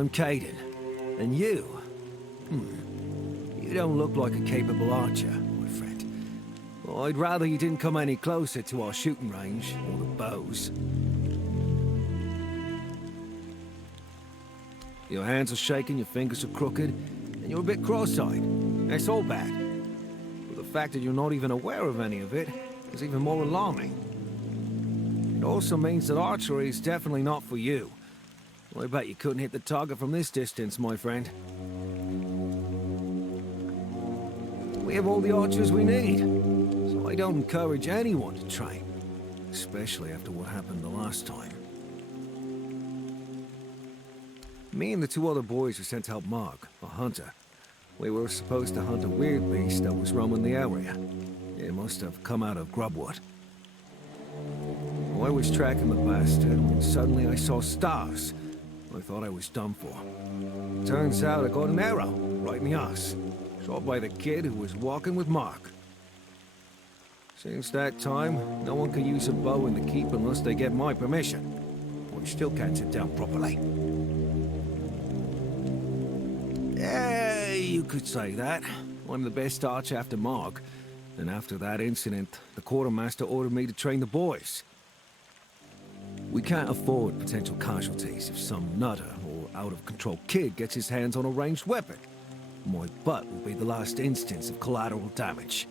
I'm Caden. And you? You don't look like a capable archer, my friend. Well, I'd rather you didn't come any closer to our shooting range, or the bows. Your hands are shaking, your fingers are crooked, and you're a bit cross-eyed. That's all bad. But the fact that you're not even aware of any of it is even more alarming. It also means that archery is definitely not for you. I bet you couldn't hit the target from this distance, my friend. We have all the archers we need, so I don't encourage anyone to train, especially after what happened the last time. Me and the two other boys were sent to help Mark, a hunter. We were supposed to hunt a weird beast that was roaming the area. It must have come out of Grubwood. I was tracking the bastard when suddenly I saw stars. I thought I was done for. Turns out I got an arrow right in the arse, shot by the kid who was walking with Mark. Since that time, no one can use a bow in the keep unless they get my permission. I still can't sit down properly. Yeah, you could say that. I'm the best archer after Mark. And after that incident, the quartermaster ordered me to train the boys. We can't afford potential casualties if some nutter or out-of-control kid gets his hands on a ranged weapon. My butt will be the last instance of collateral damage.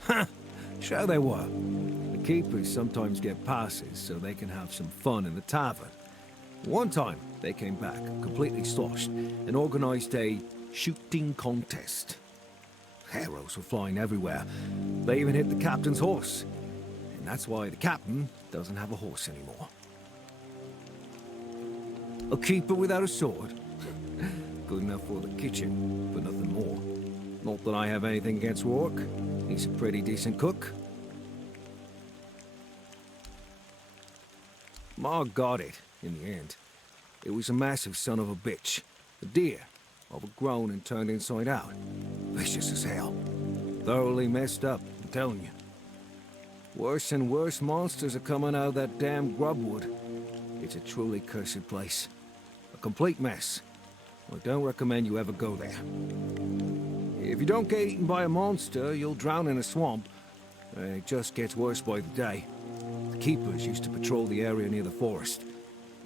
Huh, sure they were. The keepers sometimes get passes so they can have some fun in the tavern. One time, they came back, completely sloshed, and organized a shooting contest. Arrows were flying everywhere. They even hit the captain's horse. And that's why the captain doesn't have a horse anymore. A keeper without a sword? Good enough for the kitchen, but nothing more. Not that I have anything against Rourke. He's a pretty decent cook. Mark got it, in the end. It was a massive son of a bitch. A deer, overgrown and turned inside out. Vicious as hell. Thoroughly messed up, I'm telling you. Worse and worse monsters are coming out of that damn Grubwood. It's a truly cursed place. A complete mess. I don't recommend you ever go there. If you don't get eaten by a monster, you'll drown in a swamp. It just gets worse by the day. The keepers used to patrol the area near the forest,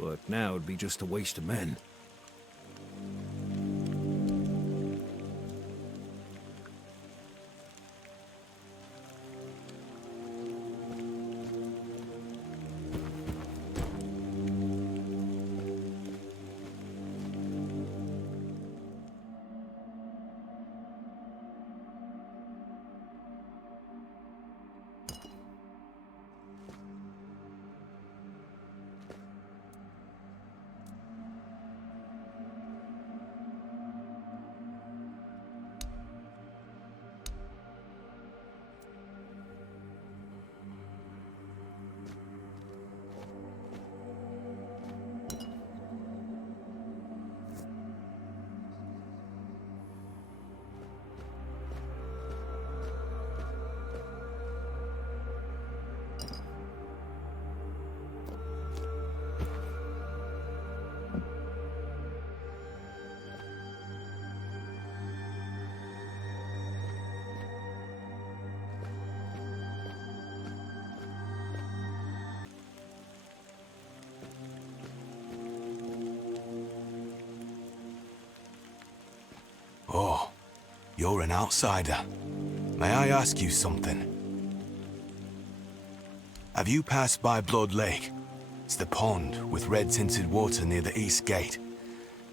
but now it'd be just a waste of men. Oh, you're an outsider. May I ask you something? Have you passed by Blood Lake? It's the pond with red-tinted water near the east gate.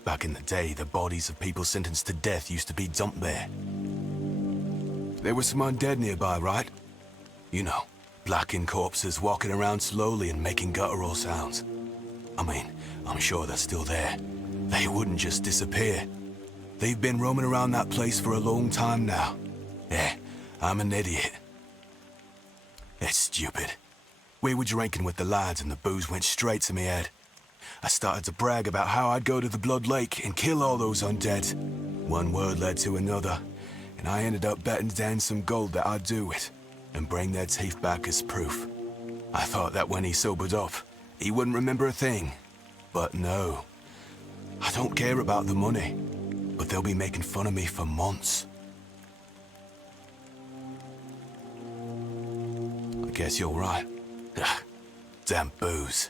Back in the day, the bodies of people sentenced to death used to be dumped there. There were some undead nearby, right? You know, blackened corpses walking around slowly and making guttural sounds. I mean, I'm sure they're still there. They wouldn't just disappear. They've been roaming around that place for a long time now. Yeah, I'm an idiot. It's stupid. We were drinking with the lads and the booze went straight to me head. I started to brag about how I'd go to the Blood Lake and kill all those undead. One word led to another, and I ended up betting down some gold that I'd do it, and bring their teeth back as proof. I thought that when he sobered up, he wouldn't remember a thing. But no, I don't care about the money, but they'll be making fun of me for months. I guess you're right. Damn booze.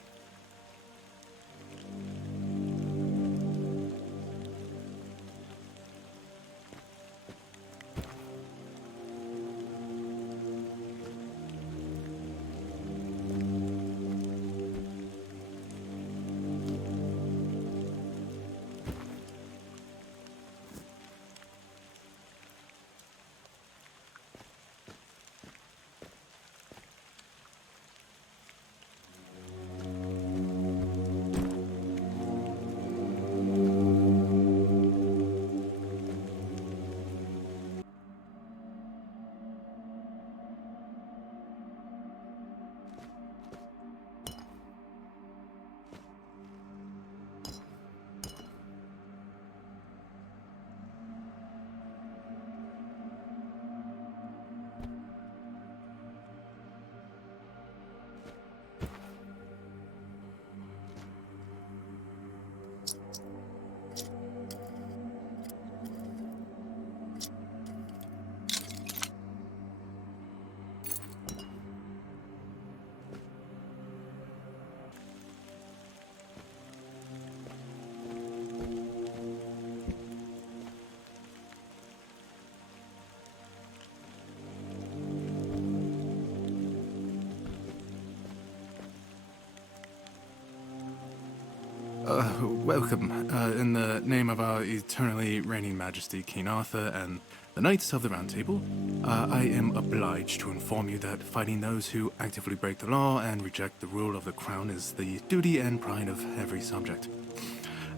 Welcome, in the name of our eternally reigning majesty, King Arthur, and the Knights of the Round Table, I am obliged to inform you that fighting those who actively break the law and reject the rule of the crown is the duty and pride of every subject.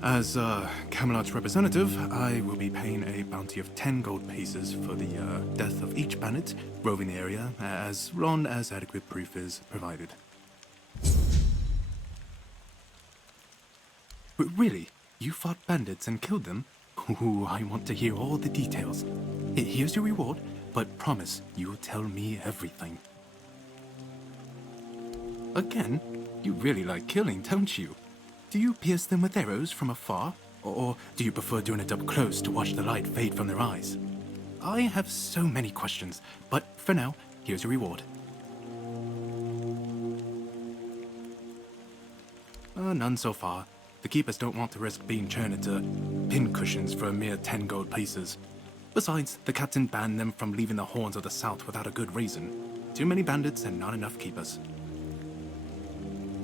As Camelot's representative, I will be paying a bounty of 10 gold pieces for the death of each bandit roving the area, as long as adequate proof is provided. But really, you fought bandits and killed them? Ooh, I want to hear all the details. Here's your reward, but promise you'll tell me everything. Again, you really like killing, don't you? Do you pierce them with arrows from afar? Or do you prefer doing it up close to watch the light fade from their eyes? I have so many questions, but for now, here's your reward. None so far. The keepers don't want to risk being turned into pincushions for a mere 10 gold pieces. Besides, the captain banned them from leaving the Horns of the South without a good reason. Too many bandits and not enough keepers.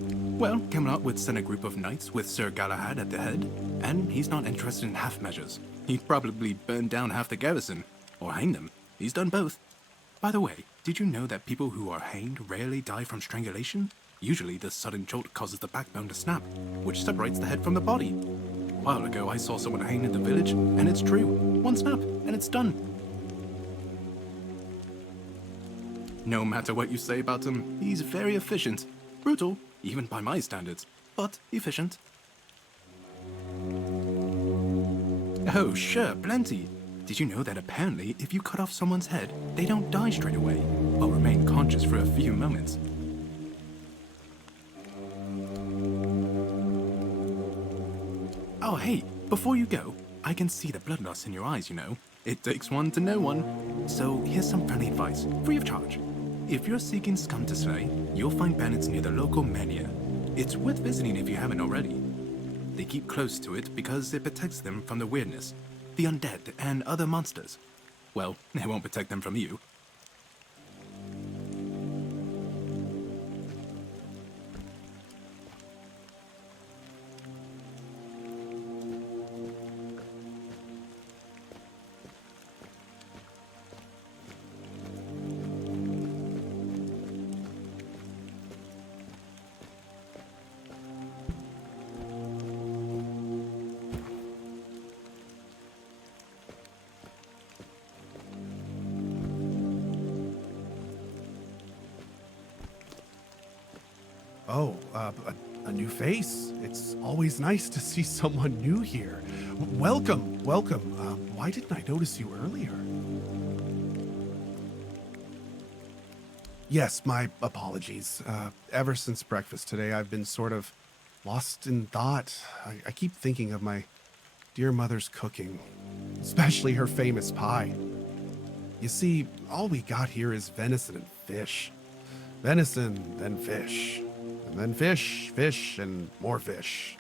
Well, Camelot would send a group of knights with Sir Galahad at the head, and he's not interested in half measures. He'd probably burn down half the garrison, or hang them. He's done both. By the way, did you know that people who are hanged rarely die from strangulation? Usually, the sudden jolt causes the backbone to snap, which separates the head from the body. A while ago, I saw someone hanged in the village, and it's true. One snap, and it's done. No matter what you say about him, he's very efficient. Brutal, even by my standards, but efficient. Oh, sure, plenty. Did you know that apparently, if you cut off someone's head, they don't die straight away, but remain conscious for a few moments? Oh, hey, before you go, I can see the blood loss in your eyes, you know. It takes one to know one. So here's some friendly advice, free of charge. If you're seeking scum to slay, you'll find bandits near the local mania. It's worth visiting if you haven't already. They keep close to it because it protects them from the weirdness, the undead, and other monsters. Well, it won't protect them from you. Oh, a new face. It's always nice to see someone new here. Welcome, welcome. Why didn't I notice you earlier? Yes, my apologies. Ever since breakfast today, I've been sort of lost in thought. I keep thinking of my dear mother's cooking, especially her famous pie. You see, all we got here is venison and fish. Venison, then fish. And then fish, fish, and more fish.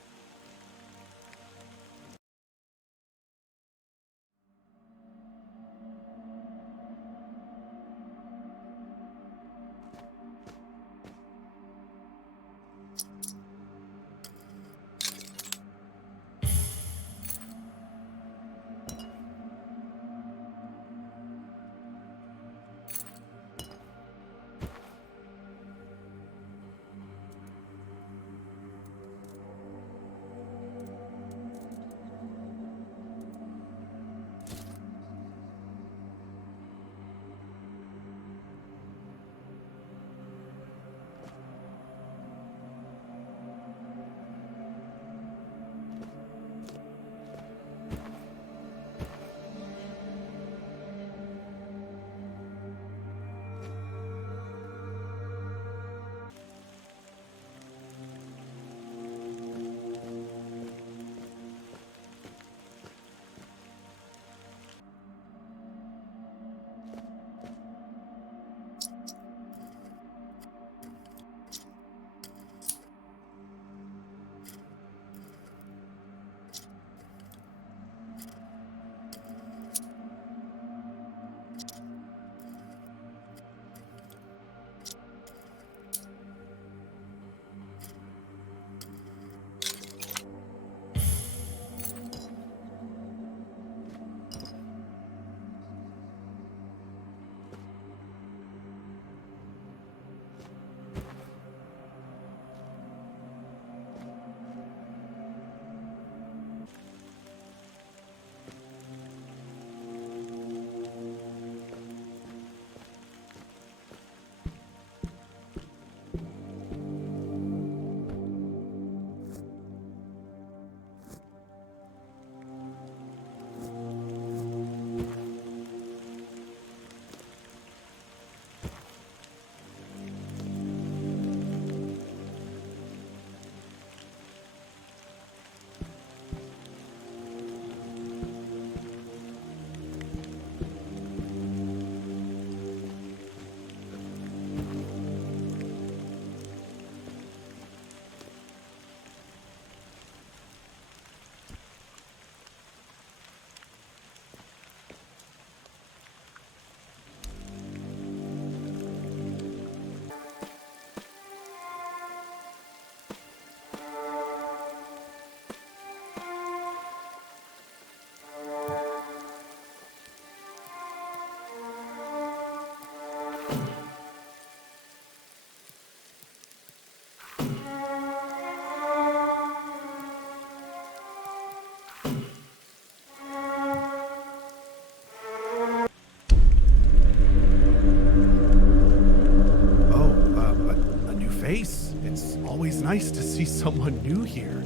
It's always nice to see someone new here.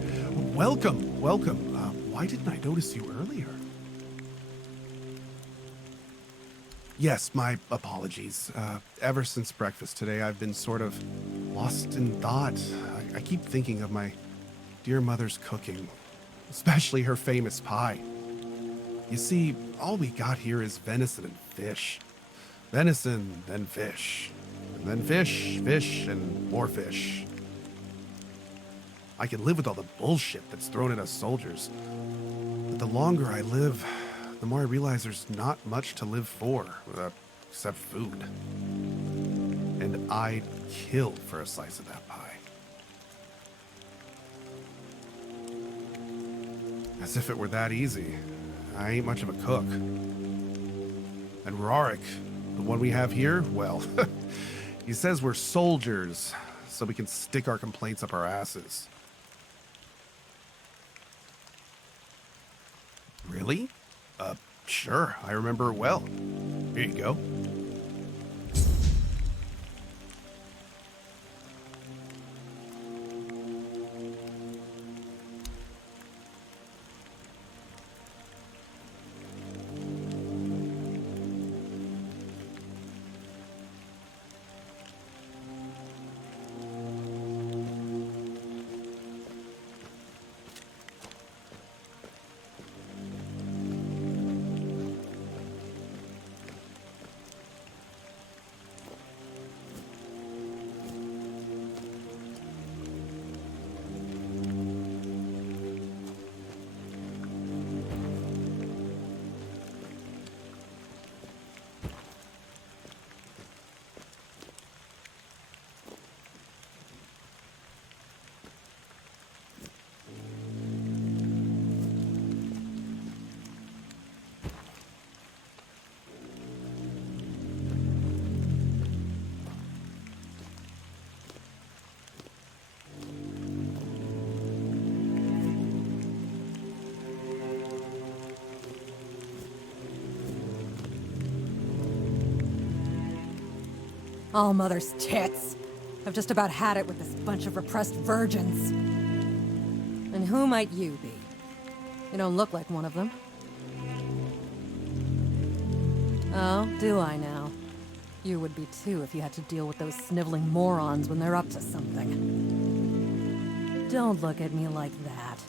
Welcome, welcome. Why didn't I notice you earlier? Yes, my apologies. Ever since breakfast today, I've been sort of lost in thought. I keep thinking of my dear mother's cooking, especially her famous pie. You see, all we got here is venison and fish. Venison, then fish. And then fish, fish, and more fish. I can live with all the bullshit that's thrown at us soldiers. But the longer I live, the more I realize there's not much to live for, except food. And I'd kill for a slice of that pie. As if it were that easy. I ain't much of a cook. And Rorik, the one we have here, well, he says we're soldiers, so we can stick our complaints up our asses. Really? Sure, I remember it well. Here you go. All mother's tits. I've just about had it with this bunch of repressed virgins. And who might you be? You don't look like one of them. Oh, do I now? You would be too if you had to deal with those sniveling morons when they're up to something. Don't look at me like that.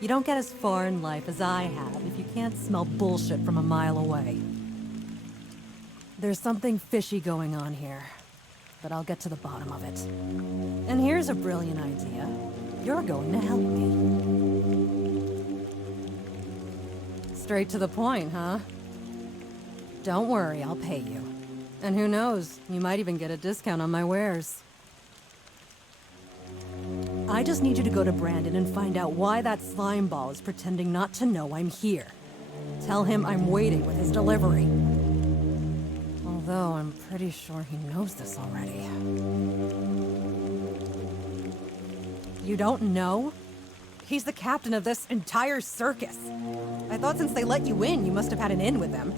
You don't get as far in life as I have if you can't smell bullshit from a mile away. There's something fishy going on here, but I'll get to the bottom of it. And here's a brilliant idea. You're going to help me. Straight to the point, huh? Don't worry, I'll pay you. And who knows, you might even get a discount on my wares. I just need you to go to Brandon and find out why that slime ball is pretending not to know I'm here. Tell him I'm waiting with his delivery. Although I'm pretty sure he knows this already. You don't know? He's the captain of this entire circus. I thought since they let you in, you must have had an in with them.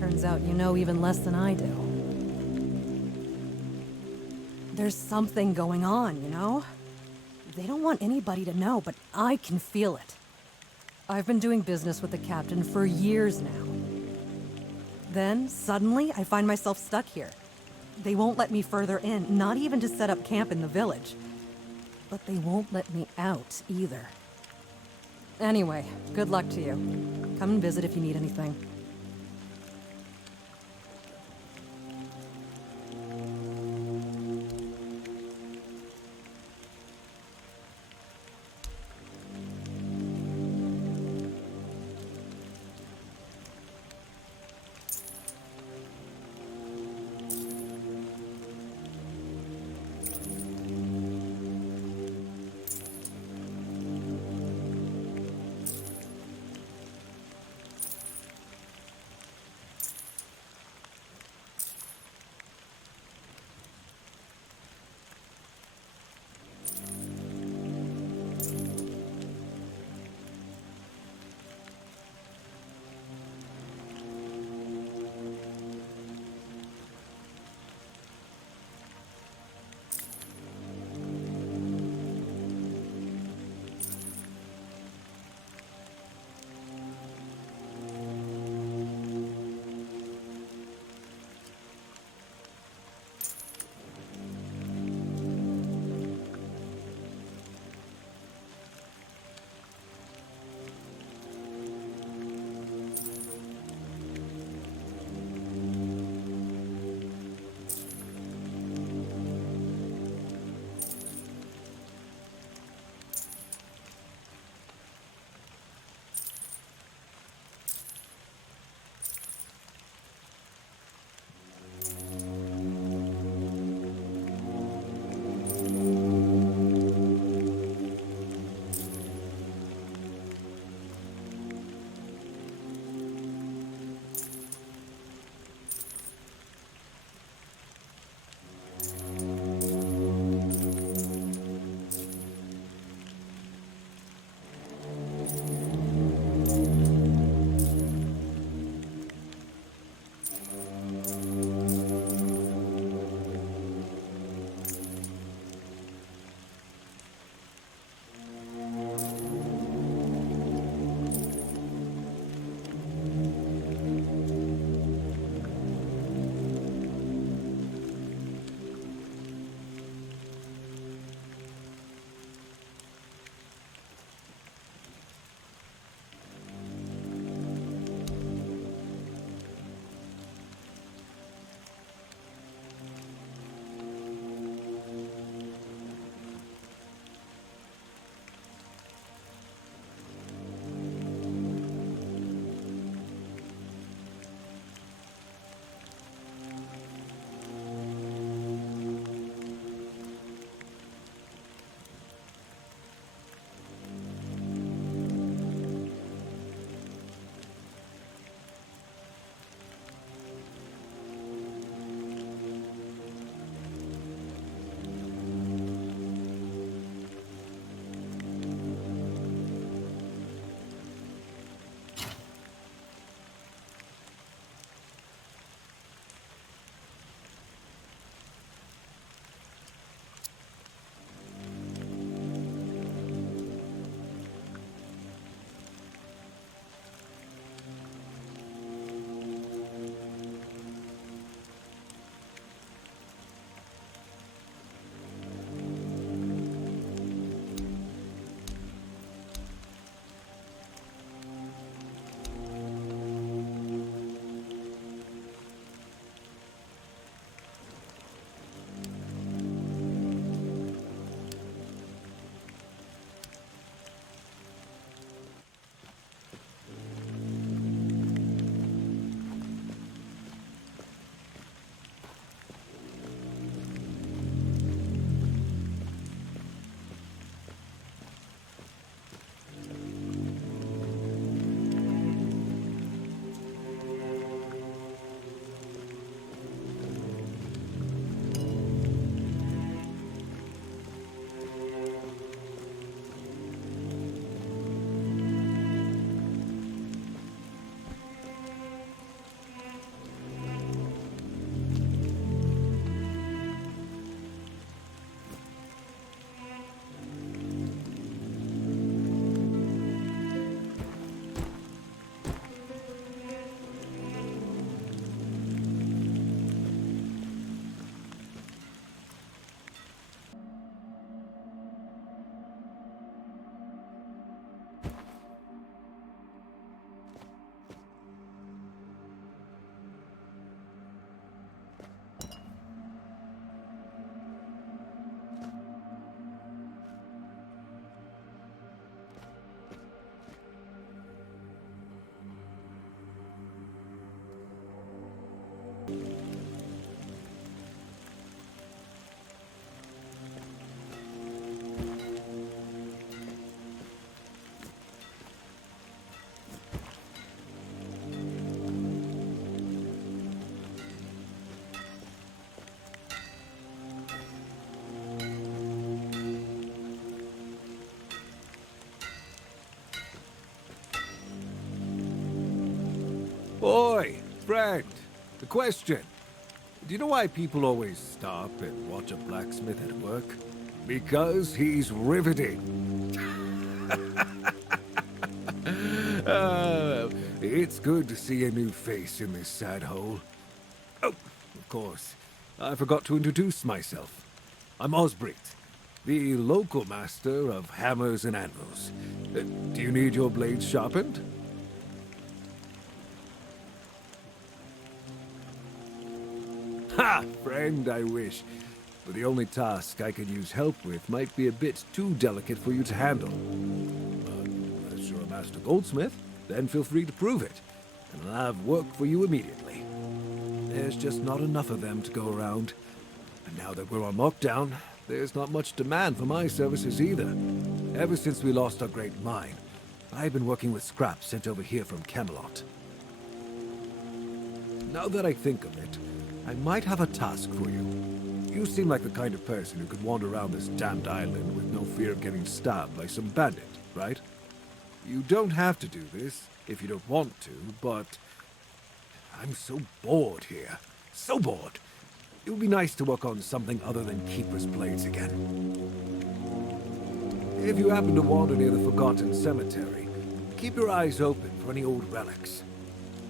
Turns out you know even less than I do. There's something going on, you know? They don't want anybody to know, but I can feel it. I've been doing business with the captain for years now. Then, suddenly, I find myself stuck here. They won't let me further in, not even to set up camp in the village. But they won't let me out, either. Anyway, good luck to you. Come and visit if you need anything. Oi, friend. The question. Do you know why people always stop and watch a blacksmith at work? Because he's riveting. It's good to see a new face in this sad hole. Oh, of course, I forgot to introduce myself. I'm Osbreed, the local master of hammers and anvils. Do you need your blades sharpened? Ha! Friend, I wish. But the only task I could use help with might be a bit too delicate for you to handle. But unless you're a master goldsmith, then feel free to prove it, and I'll have work for you immediately. There's just not enough of them to go around. And now that we're on lockdown, there's not much demand for my services either. Ever since we lost our great mine, I've been working with scraps sent over here from Camelot. Now that I think of it, I might have a task for you. You seem like the kind of person who could wander around this damned island with no fear of getting stabbed by some bandit, right? You don't have to do this if you don't want to, but I'm so bored here. So bored. It would be nice to work on something other than Keeper's Blades again. If you happen to wander near the Forgotten Cemetery, keep your eyes open for any old relics.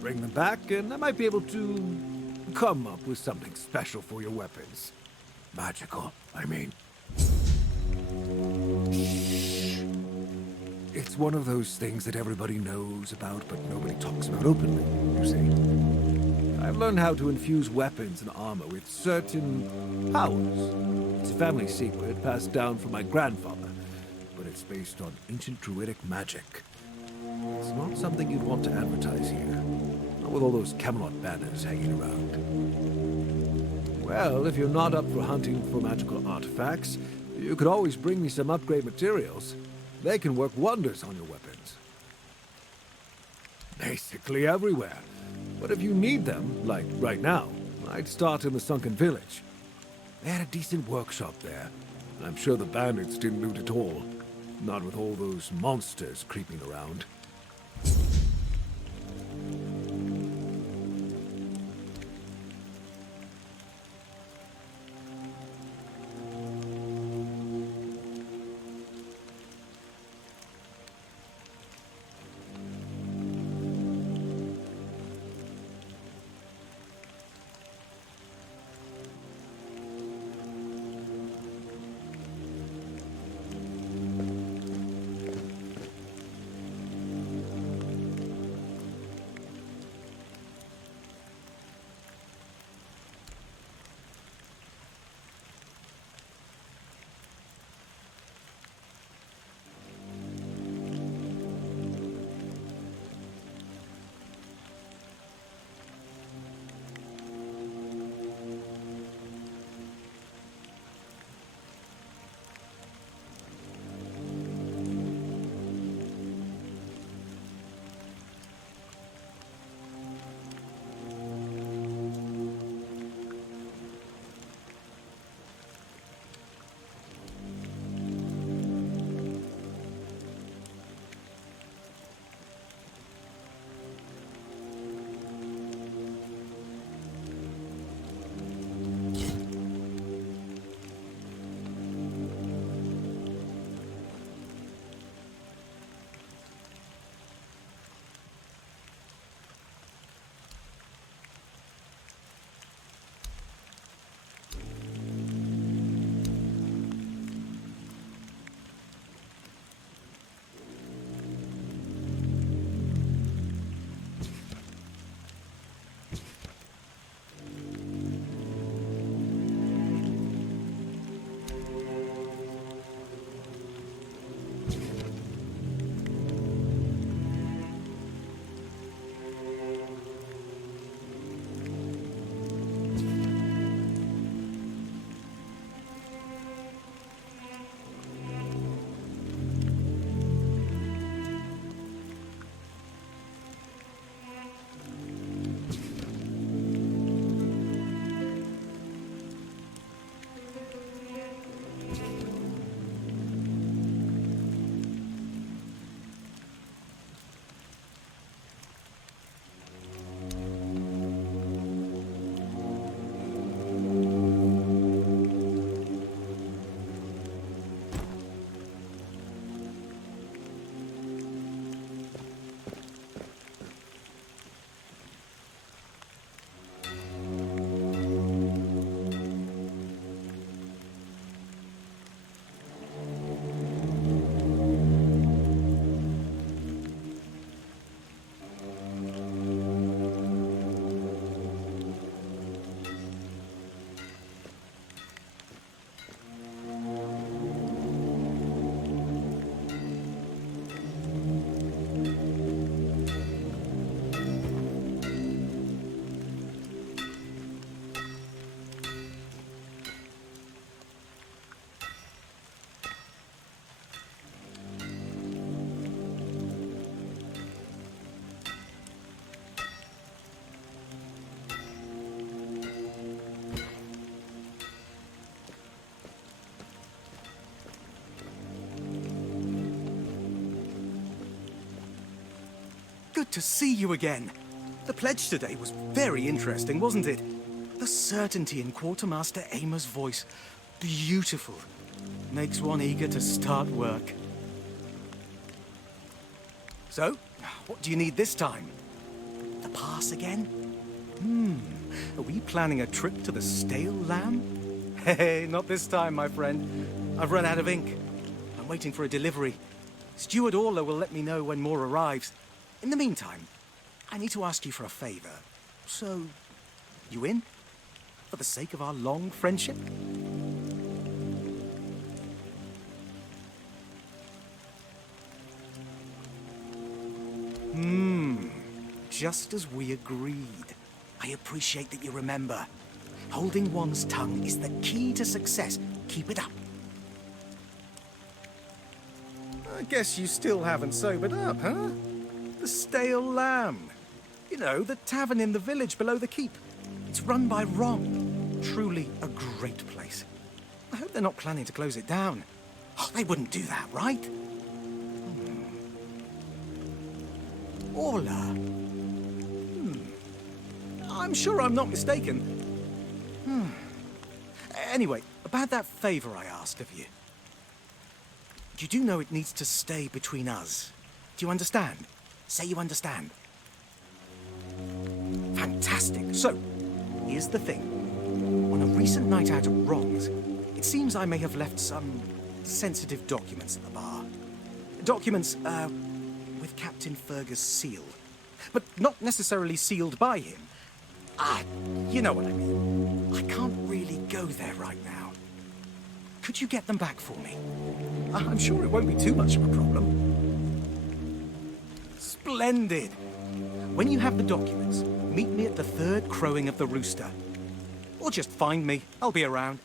Bring them back, and I might be able to come up with something special for your weapons. Magical, I mean. It's one of those things that everybody knows about, but nobody talks about openly, you see. I've learned how to infuse weapons and armor with certain powers. It's a family secret passed down from my grandfather, but it's based on ancient druidic magic. It's not something you'd want to advertise here, not with all those Camelot banners hanging around. Well, if you're not up for hunting for magical artifacts, you could always bring me some upgrade materials. They can work wonders on your weapons. Basically everywhere. But if you need them, like right now, I'd start in the Sunken Village. They had a decent workshop there. I'm sure the bandits didn't loot at all. Not with all those monsters creeping around. Good to see you again. The pledge today was very interesting, wasn't it? The certainty in Quartermaster Aymer's voice. Beautiful. Makes one eager to start work. So, what do you need this time? The pass again? Are we planning a trip to the stale lamb? Hey, not this time, my friend. I've run out of ink. I'm waiting for a delivery. Steward Orla will let me know when more arrives. In the meantime, I need to ask you for a favor. So, you in? For the sake of our long friendship? Just as we agreed. I appreciate that you remember. Holding one's tongue is the key to success. Keep it up. I guess you still haven't sobered up, huh? The Stale Lamb. You know, the tavern in the village below the keep. It's run by Ron. Truly a great place. I hope they're not planning to close it down. Oh, they wouldn't do that, right? Orla. I'm sure I'm not mistaken. Anyway, about that favor I asked of you. You do know it needs to stay between us. Do you understand? Say you understand. Fantastic. So, here's the thing. On a recent night out at Ron's, it seems I may have left some sensitive documents at the bar. Documents, with Captain Fergus' seal. But not necessarily sealed by him. You know what I mean. I can't really go there right now. Could you get them back for me? I'm sure it won't be too much of a problem. Splendid! When you have the documents, meet me at the third crowing of the rooster. Or just find me. I'll be around.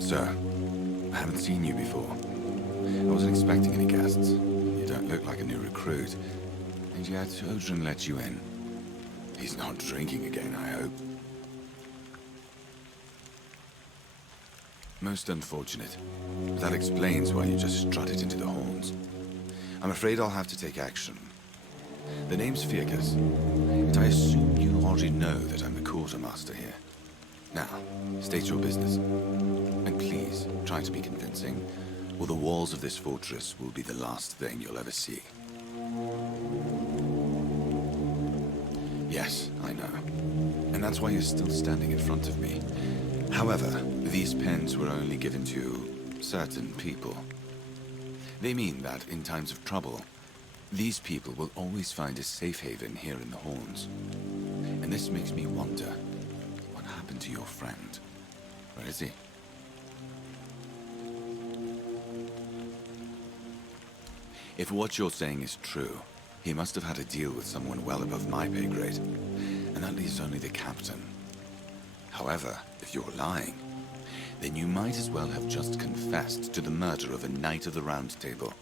Sir, I haven't seen you before. I wasn't expecting any guests. You don't look like a new recruit. And yet, Odrin let you in. He's not drinking again, I hope. Most unfortunate. But that explains why you just strutted into the horns. I'm afraid I'll have to take action. The name's Firkus, and I assume you already know that I'm the quartermaster here. Now, state your business. And please, try to be convincing, or the walls of this fortress will be the last thing you'll ever see. Yes, I know. And that's why you're still standing in front of me. However, these pens were only given to certain people. They mean that in times of trouble, these people will always find a safe haven here in the Horns. And this makes me wonder, what happened to your friend? Where is he? If what you're saying is true, he must have had a deal with someone well above my pay grade. And that leaves only the captain. However, if you're lying, then you might as well have just confessed to the murder of a Knight of the Round Table.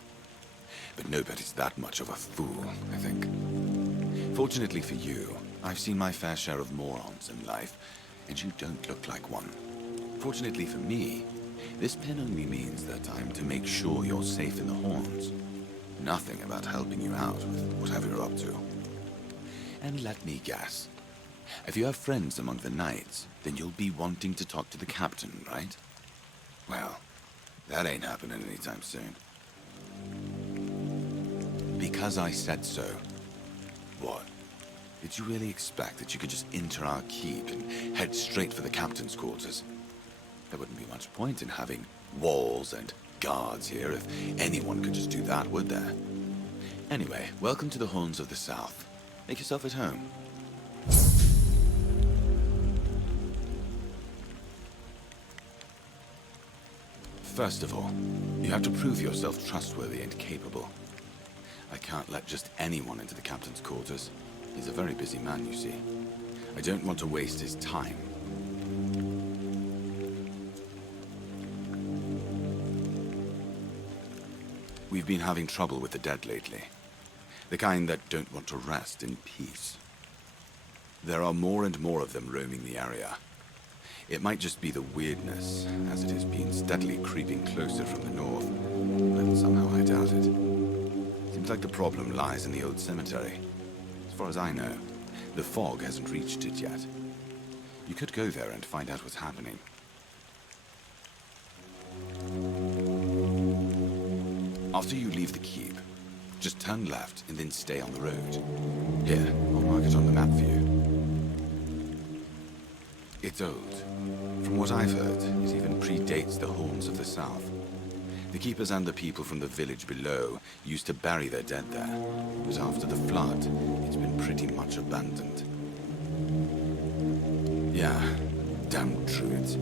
But nobody's that much of a fool, I think. Fortunately for you, I've seen my fair share of morons in life, and you don't look like one. Fortunately for me, this pen only means that I'm to make sure you're safe in the Horns. Nothing about helping you out with whatever you're up to. And let me guess. If you have friends among the knights, then you'll be wanting to talk to the captain, right? Well, that ain't happening anytime soon. Because I said so. What? Did you really expect that you could just enter our keep and head straight for the captain's quarters? There wouldn't be much point in having walls and guards here if anyone could just do that, would there? Anyway, welcome to the Horns of the South. Make yourself at home. First of all, you have to prove yourself trustworthy and capable. I can't let just anyone into the captain's quarters. He's a very busy man, you see. I don't want to waste his time. We've been having trouble with the dead lately. The kind that don't want to rest in peace. There are more and more of them roaming the area. It might just be the weirdness, as it has been steadily creeping closer from the north, but somehow I doubt it. Seems like the problem lies in the old cemetery. As far as I know, the fog hasn't reached it yet. You could go there and find out what's happening. After you leave the keep, just turn left and then stay on the road. Here, I'll mark it on the map for you. It's old. From what I've heard, it even predates the Horns of the South. The keepers and the people from the village below used to bury their dead there, but after the flood, it's been pretty much abandoned. Yeah, damn druids.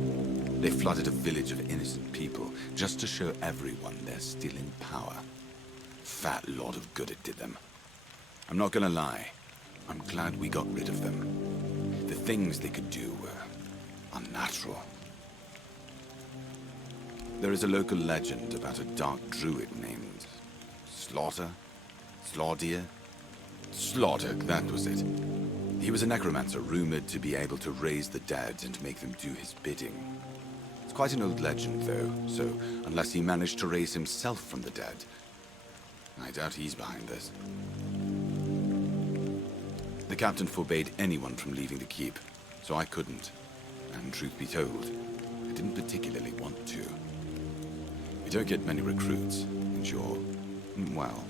They flooded a village of innocent people just to show everyone they're still in power. Fat lot of good it did them. I'm not gonna lie, I'm glad we got rid of them. The things they could do were unnatural. There is a local legend about a dark druid named Slaughter? Slaughter, that was it. He was a necromancer rumored to be able to raise the dead and make them do his bidding. It's quite an old legend, though, so unless he managed to raise himself from the dead, I doubt he's behind this. The captain forbade anyone from leaving the keep, so I couldn't. And truth be told, I didn't particularly want to. You don't get many recruits, and you're, well,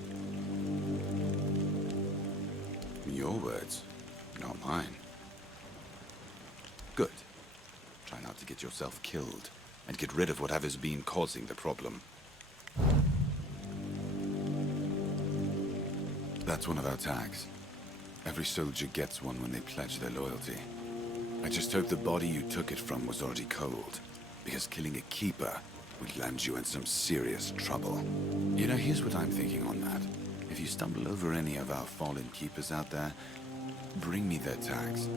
your words, not mine. Good. Try not to get yourself killed, and get rid of whatever's been causing the problem. That's one of our tags. Every soldier gets one when they pledge their loyalty. I just hope the body you took it from was already cold, because killing a keeper would land you in some serious trouble. You know, here's what I'm thinking on that. If you stumble over any of our fallen keepers out there, bring me their tags.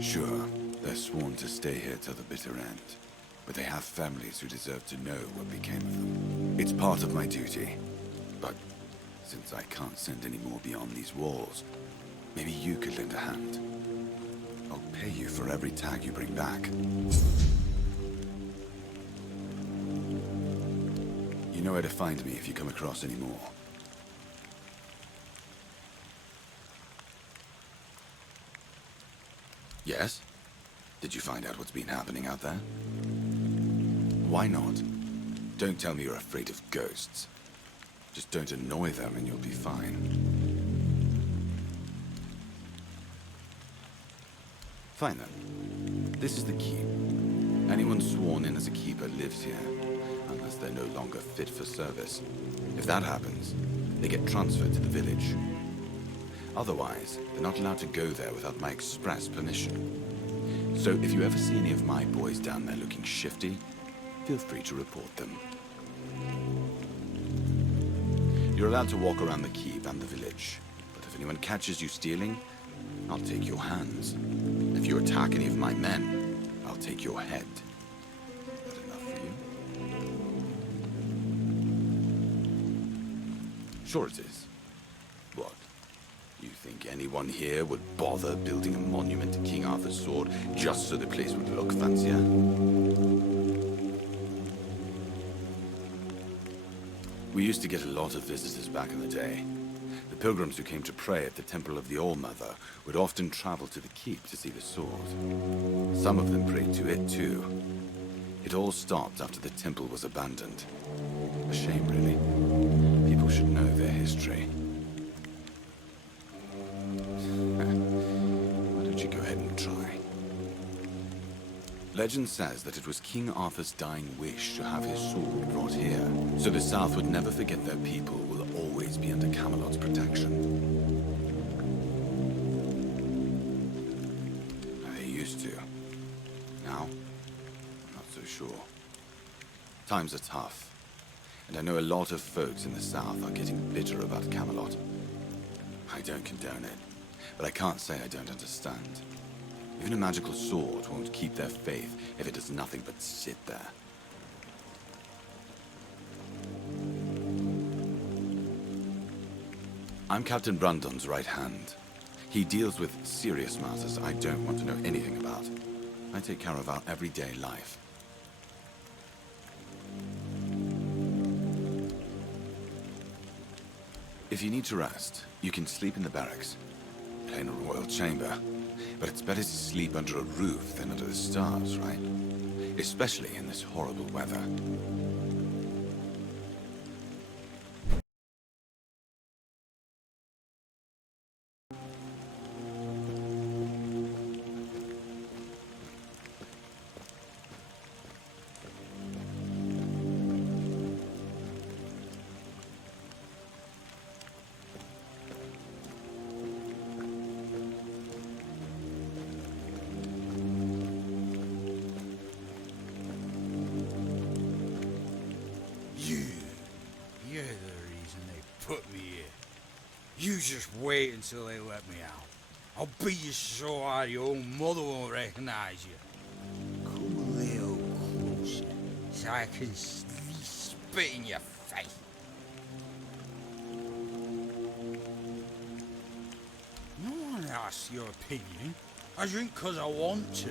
Sure, they're sworn to stay here till the bitter end, but they have families who deserve to know what became of them. It's part of my duty, but since I can't send any more beyond these walls, maybe you could lend a hand. I'll pay you for every tag you bring back. You know where to find me if you come across any more. Yes? Did you find out what's been happening out there? Why not? Don't tell me you're afraid of ghosts. Just don't annoy them and you'll be fine. Fine then. This is the keep. Anyone sworn in as a keeper lives here, unless they're no longer fit for service. If that happens, they get transferred to the village. Otherwise, they're not allowed to go there without my express permission. So if you ever see any of my boys down there looking shifty, feel free to report them. You're allowed to walk around the keep and the village, but if anyone catches you stealing, I'll take your hands. If you attack any of my men, I'll take your head. That enough for Sure it is. What? You think anyone here would bother building a monument to King Arthur's sword just so the place would look fancier? We used to get a lot of visitors back in the day. The pilgrims who came to pray at the Temple of the All-Mother would often travel to the keep to see the sword. Some of them prayed to it too. It all stopped after the temple was abandoned. A shame, really. People should know their history. Why don't you go ahead and try? Legend says that it was King Arthur's dying wish to have his sword brought here, so the South would never forget their people will always be under Camelot's protection. They used to. Now, not so sure. Times are tough, and I know a lot of folks in the South are getting bitter about Camelot. I don't condone it, but I can't say I don't understand. Even a magical sword won't keep their faith if it does nothing but sit there. I'm Captain Brandon's right hand. He deals with serious matters I don't want to know anything about. I take care of our everyday life. If you need to rest, you can sleep in the barracks. It ain't a royal chamber, but it's better to sleep under a roof than under the stars, right? Especially in this horrible weather. You're the reason they put me here. You just wait until they let me out. I'll beat you so hard your own mother won't recognize you. Come a little closer so I can spit in your face. No one asks your opinion. I drink 'cause I want to.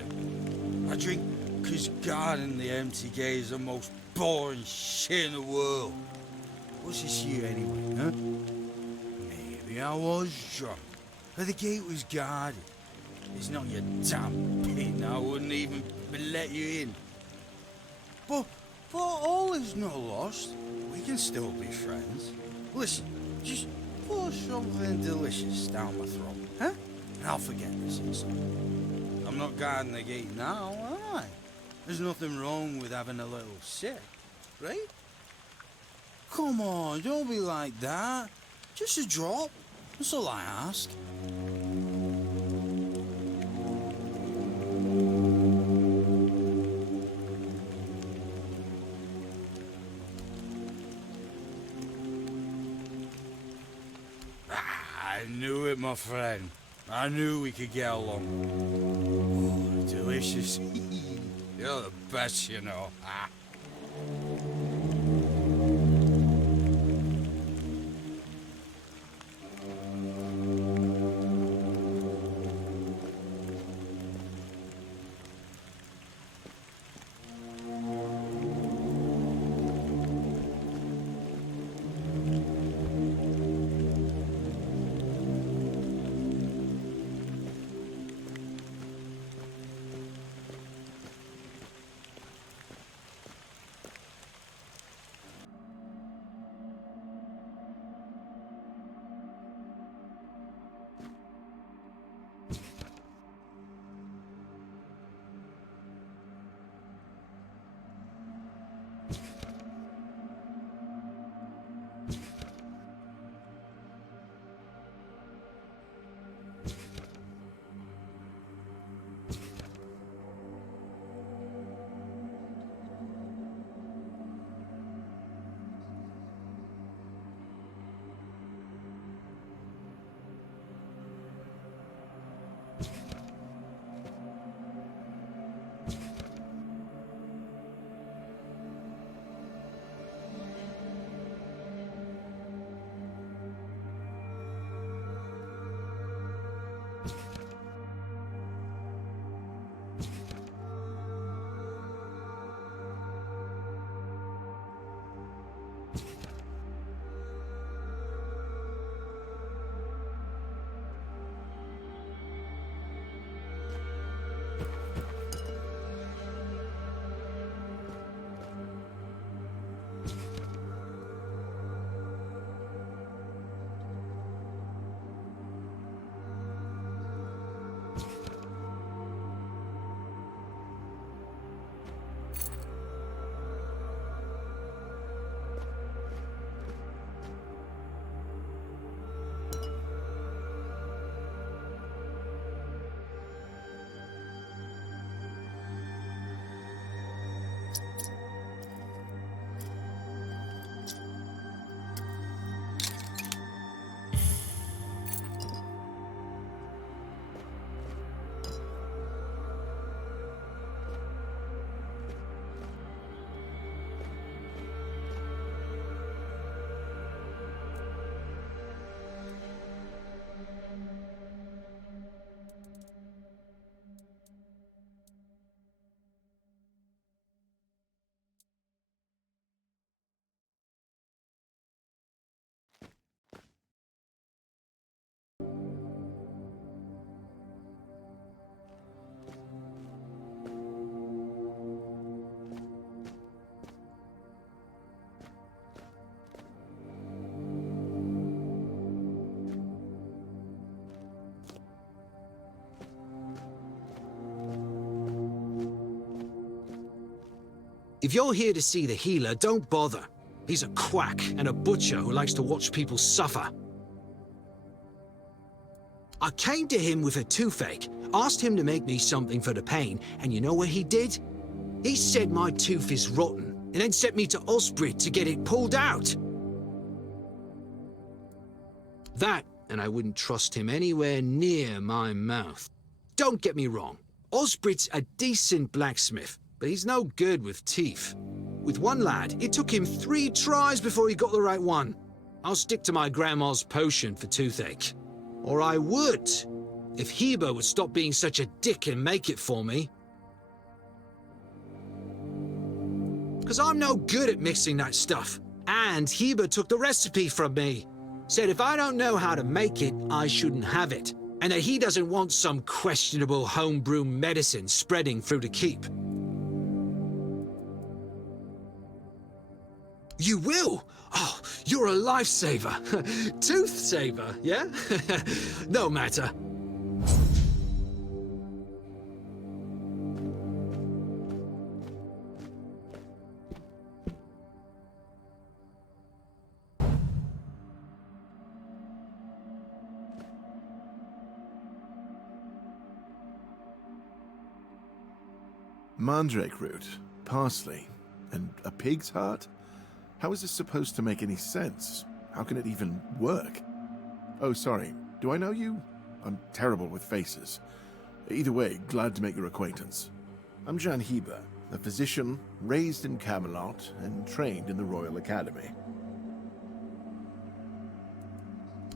I drink 'cause guarding the empty gate is the most boring shit in the world. What's this here anyway, huh? Maybe I was drunk, but the gate was guarded. It's not your damn pin, I wouldn't even let you in. But all is not lost. We can still be friends. Listen, just pour something delicious down my throat, huh? And I'll forget this instant. I'm not guarding the gate now, am I? There's nothing wrong with having a little sip, right? Come on, don't be like that. Just a drop. That's all I ask. I knew it, my friend. I knew we could get along. Oh, delicious. You're the best, you know. If you're here to see the healer, don't bother. He's a quack and a butcher who likes to watch people suffer. I came to him with a toothache, asked him to make me something for the pain, and you know what he did? He said my tooth is rotten, and then sent me to Osbrit to get it pulled out. That, and I wouldn't trust him anywhere near my mouth. Don't get me wrong, Osbrit's a decent blacksmith, but he's no good with teeth. With one lad, it took him 3 tries before he got the right one. I'll stick to my grandma's potion for toothache. Or I would, if Heber would stop being such a dick and make it for me. Because I'm no good at mixing that stuff. And Heber took the recipe from me. Said if I don't know how to make it, I shouldn't have it. And that he doesn't want some questionable homebrew medicine spreading through the keep. You will? Oh, you're a lifesaver. Tooth saver, yeah? No matter. Mandrake root, parsley, and a pig's heart? How is this supposed to make any sense? How can it even work? Oh, sorry. Do I know you? I'm terrible with faces. Either way, glad to make your acquaintance. I'm Jan Heber, a physician raised in Camelot and trained in the Royal Academy.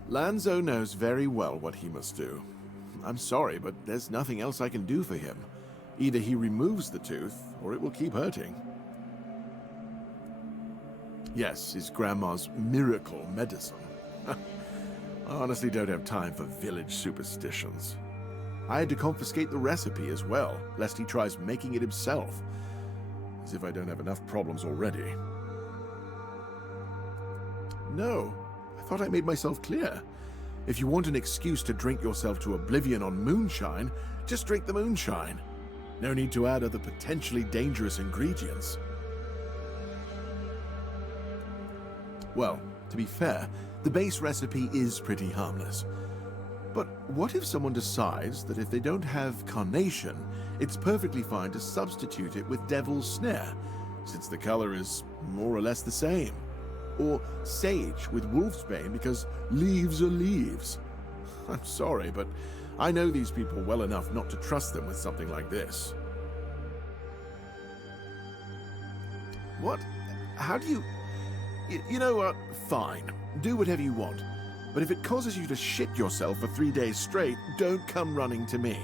Lanzo knows very well what he must do. I'm sorry, but there's nothing else I can do for him. Either he removes the tooth, or it will keep hurting. Yes, his grandma's miracle medicine. I honestly don't have time for village superstitions. I had to confiscate the recipe as well, lest he tries making it himself. As if I don't have enough problems already. No, I thought I made myself clear. If you want an excuse to drink yourself to oblivion on moonshine, just drink the moonshine. No need to add other potentially dangerous ingredients. Well, to be fair, the base recipe is pretty harmless. But what if someone decides that if they don't have carnation, it's perfectly fine to substitute it with devil's snare, since the color is more or less the same? Or sage with wolfsbane because leaves are leaves? I'm sorry, but I know these people well enough not to trust them with something like this. What? How do you... You know what? Fine. Do whatever you want. But if it causes you to shit yourself for 3 days straight, don't come running to me.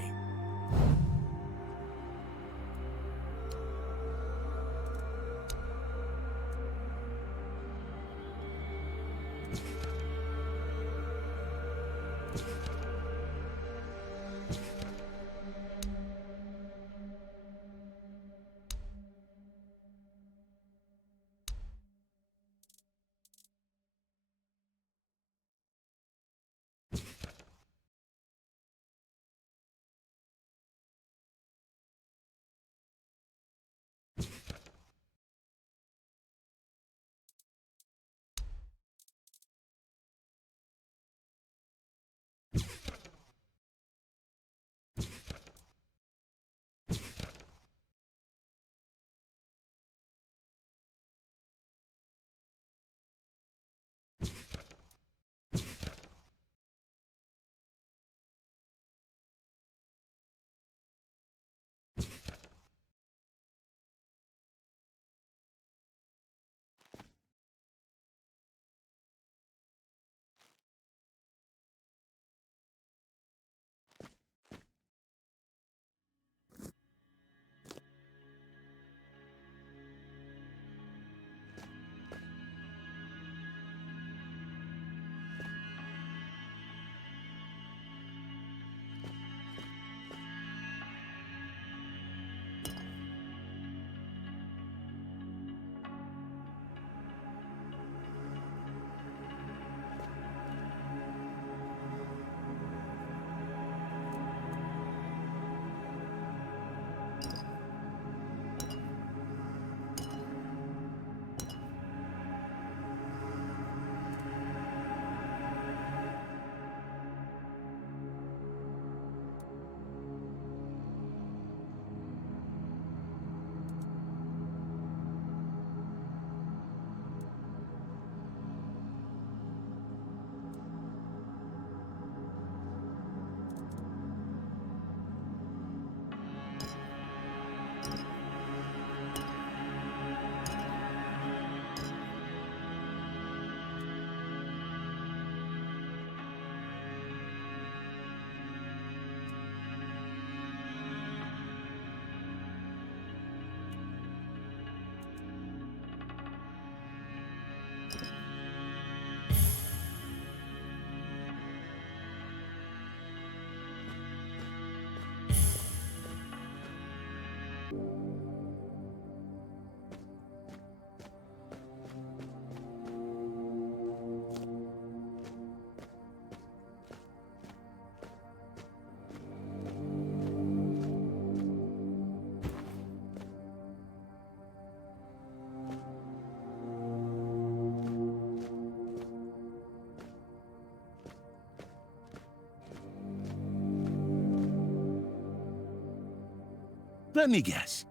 Let me guess.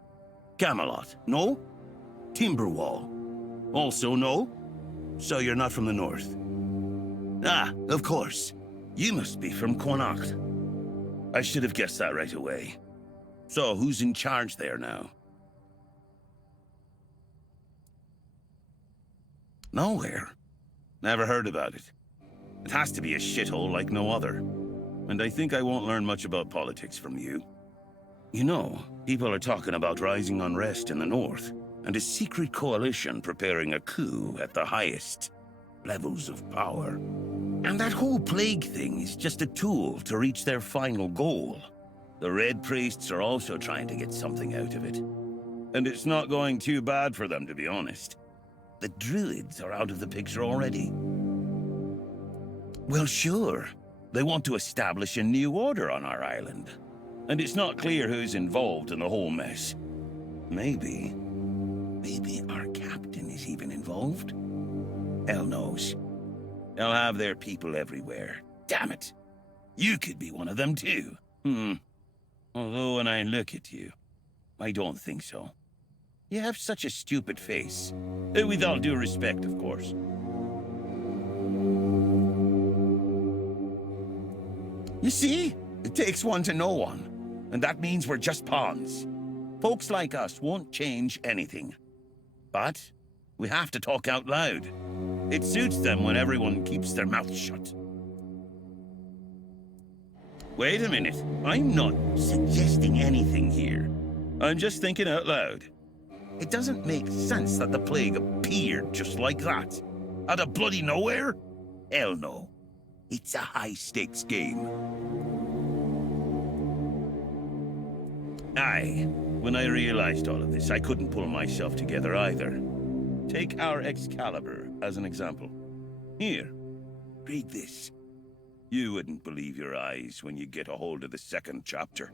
Camelot, no? Timberwall, also no? So you're not from the north? Ah, of course. You must be from Connacht. I should have guessed that right away. So, who's in charge there now? Nowhere. Never heard about it. It has to be a shithole like no other. And I think I won't learn much about politics from you. You know, people are talking about rising unrest in the north, and a secret coalition preparing a coup at the highest levels of power. And that whole plague thing is just a tool to reach their final goal. The Red Priests are also trying to get something out of it. And it's not going too bad for them, to be honest. The Druids are out of the picture already. Well, sure. They want to establish a new order on our island. And it's not clear who's involved in the whole mess. Maybe our captain is even involved? Hell knows. They'll have their people everywhere. Damn it. You could be one of them too. Although when I look at you, I don't think so. You have such a stupid face. With all due respect, of course. You see? It takes one to know one. And that means we're just pawns. Folks like us won't change anything. But we have to talk out loud. It suits them when everyone keeps their mouth shut. Wait a minute. I'm not suggesting anything here. I'm just thinking out loud. It doesn't make sense that the plague appeared just like that. Out of bloody nowhere? Hell no. It's a high-stakes game. Aye. When I realized all of this, I couldn't pull myself together either. Take our Excalibur as an example. Here, read this. You wouldn't believe your eyes when you get a hold of the second chapter.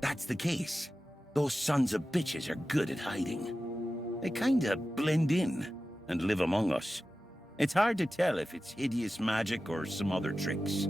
That's the case. Those sons of bitches are good at hiding. They kinda blend in and live among us. It's hard to tell if it's hideous magic or some other tricks.